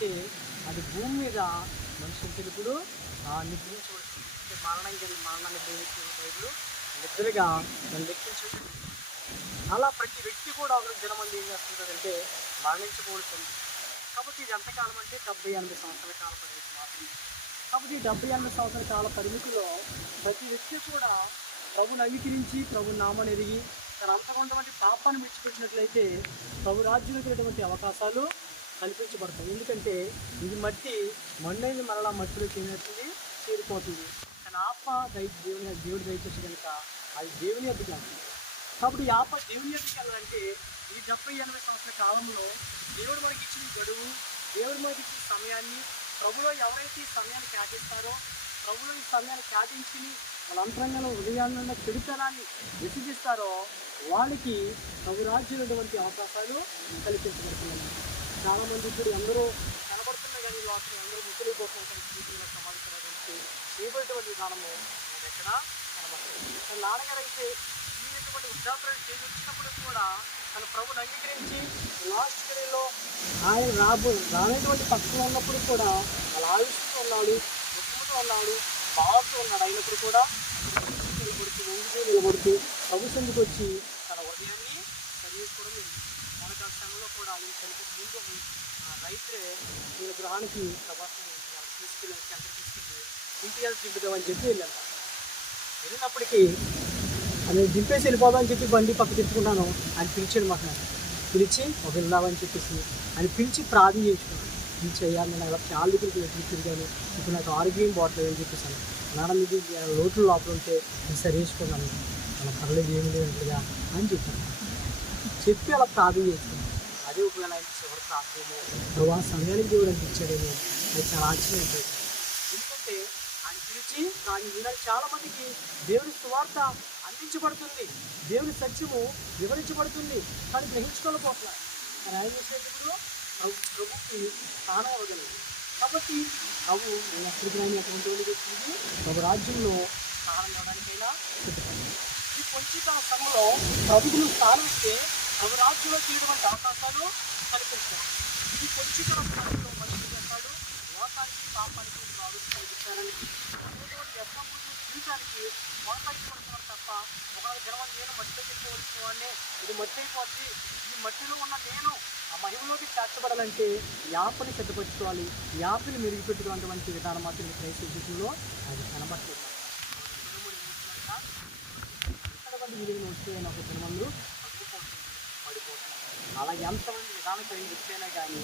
అయితే అది భూమి మీద మనుషులు తెలుపుడు నిద్రించవచ్చు. అంటే మరణాన్ని ప్రేమించిన బైబిల్ నిద్రగా మనం లెక్కించవచ్చు. అలా ప్రతి వ్యక్తి కూడా ఒక దినమంది ఏం చేస్తుంటారంటే మరణించకూడుతుంది. కాబట్టి ఇది ఎంతకాలం అంటే 70-80 సంవత్సరాల కాల పరిమితి మాత్రమే. కాబట్టి ఈ 70-80 సంవత్సరాల కాల పరిమితిలో ప్రతి వ్యక్తి కూడా ప్రభుని అంగీకరించి ప్రభు నామాన్ని ఎరిగి తన అంతగా ఉన్నటువంటి పాపాన్ని విడిచిపెట్టినట్లయితే ప్రభు రాజ్యంలోకి అవకాశాలు కల్పించబడతాయి. ఎందుకంటే ఇది మన్నైన మరలా మట్టిలోకి ఏమవుతుంది, చేరిపోతుంది. కానీ ఆత్మ దేవుడు దయచేసి కనుక అది దేవుని యొద్దకు వెళ్తుంది. కాబట్టి ఈ ఆత్మ దేవుని యొద్దకు వెళ్ళాలంటే ఈ 70-80 సంవత్సరాల కాలంలో దేవుడు మనకి ఇచ్చిన గడువు, దేవుడు మనకి ఇచ్చిన సమయాన్ని, ప్రభులో ఎవరైతే ఈ సమయాన్ని కేటాయిస్తారో, ప్రభులో ఈ సమయాన్ని కేటాయించుకుని వాళ్ళ అంతరంగంలో హృదయాల్లో చెడుతనాన్ని విసర్జిస్తారో వాళ్ళకి ప్రభు రాజ్యంలో అవకాశాలు కల్పించబడుతున్నాయి. చాలామంది ఇప్పుడు అందరూ కనబడుతున్నాయి, కానీ వాటిని అందరూ ముక్కులైపోతున్న స్థితిలో సమాధించడానికి చేయబడేటువంటి విధానము మనకి ఎక్కడ కనబడుతుంది. నాన్నగారు అయితే ఇటువంటి వృద్ధాప్యాన్ని చేసి వచ్చినప్పుడు కూడా తన ప్రభుని అంగీకరించి లాస్ట్ గడిలో ఆయన రానటువంటి పక్షంలో ఉన్నప్పుడు కూడా వాళ్ళ ఆయుష్తో ఉన్నాడు, దుఃఖంతో ఉన్నాడు, బాధతో ఉన్నాడు. అయినప్పుడు కూడా నిలబడుతూ ప్రభు సందుకు వచ్చి తన హృదయాన్ని సరిచేసుకోవడం జరిగింది. మనకు ఆ క్షణంలో కూడా ఆయన చనిపోతే ముందు రైతులే వీళ్ళ గృహానికి ప్రభావం తీసుకెళ్ళి ఇంటికి దింపుదామని చెప్పి వెళ్ళినప్పటికీ అది దింపేసి వెళ్ళిపోదామని చెప్పి బండి పక్క తిప్పుకున్నాను. ఆయన పిలిచాడు మాట, పిలిచి ఒక వెళ్దామని చెప్పేసి ఆయన పిలిచి ప్రార్థన చేసుకున్నాను. పిలిచి అయ్యా నేను అలా చాలా దగ్గరికి తిరిగాను, ఇప్పుడు నాకు ఆరోగ్యం పోవట్లేదు అని చెప్పేసాను. నాన్న మీద లోతులు లోపల ఉంటే నేను సరి వేసుకున్నాను, అలా పర్లేదు ఏమి లేదంటగా అని చెప్పాను. చెప్పి అలా ప్రార్థన చేసుకున్నాను. అదే ఒకవేళ ఆయన చివరి ప్రార్థనేమో ప్రభు ఆ సమయానికి దేవుడు అనిపించాడేమో అది చాలా ఆశ్చర్యం ఉంటుంది. ఎందుకంటే ఆయన పిలిచి ఈనాడు చాలా మందికి దేవుడి సువార్త అందించబడుతుంది, దేవుని సత్యము వివరించబడుతుంది, కానీ గ్రహించుకోలేకపోతున్నారు. కానీ ఆయన విషయంలో ప్రభుకి స్థానం ఇవ్వగలదు. కాబట్టి ప్రభు ఎప్పటికీ అటువంటి వచ్చింది ప్రభు రాజ్యంలో స్థానం ఇవ్వడానికైనా సిద్ధపడింది. ఈ కొంచెం సమయంలో ప్రభుత్వం స్థానం ఇస్తే ప్రభు రాజ్యంలో చేయటువంటి అవకాశాలు కల్పిస్తారు. ఈ కొంచెం స్థానంలో మనిషి చేస్తాడు లోకానికి పాపానికి ఆలోచన కలిగిస్తారని ఎప్పుడు జీవితానికి కొనసాగించబడుతున్నారు తప్ప ఒకవేళ జనం నేను మట్టిలో వెళ్ళిపోవలసిన వాడినే, ఇది మట్టి అయిపోద్ది, ఈ మట్టిలో ఉన్న నేను ఆ మహిమలోకి చేర్చబడాలంటే యాపని సిద్ధపరచుకోవాలి, యాపని మెరుగుపెట్టుకున్నటువంటి విధానం మాత్రం క్రైస్తవ జీవితంలో అది కనబడుతుంది. ఒక జనమందు పడిపోతున్నారు. అలా ఎంతమంది విధానం కలిగి చెప్తేనే కానీ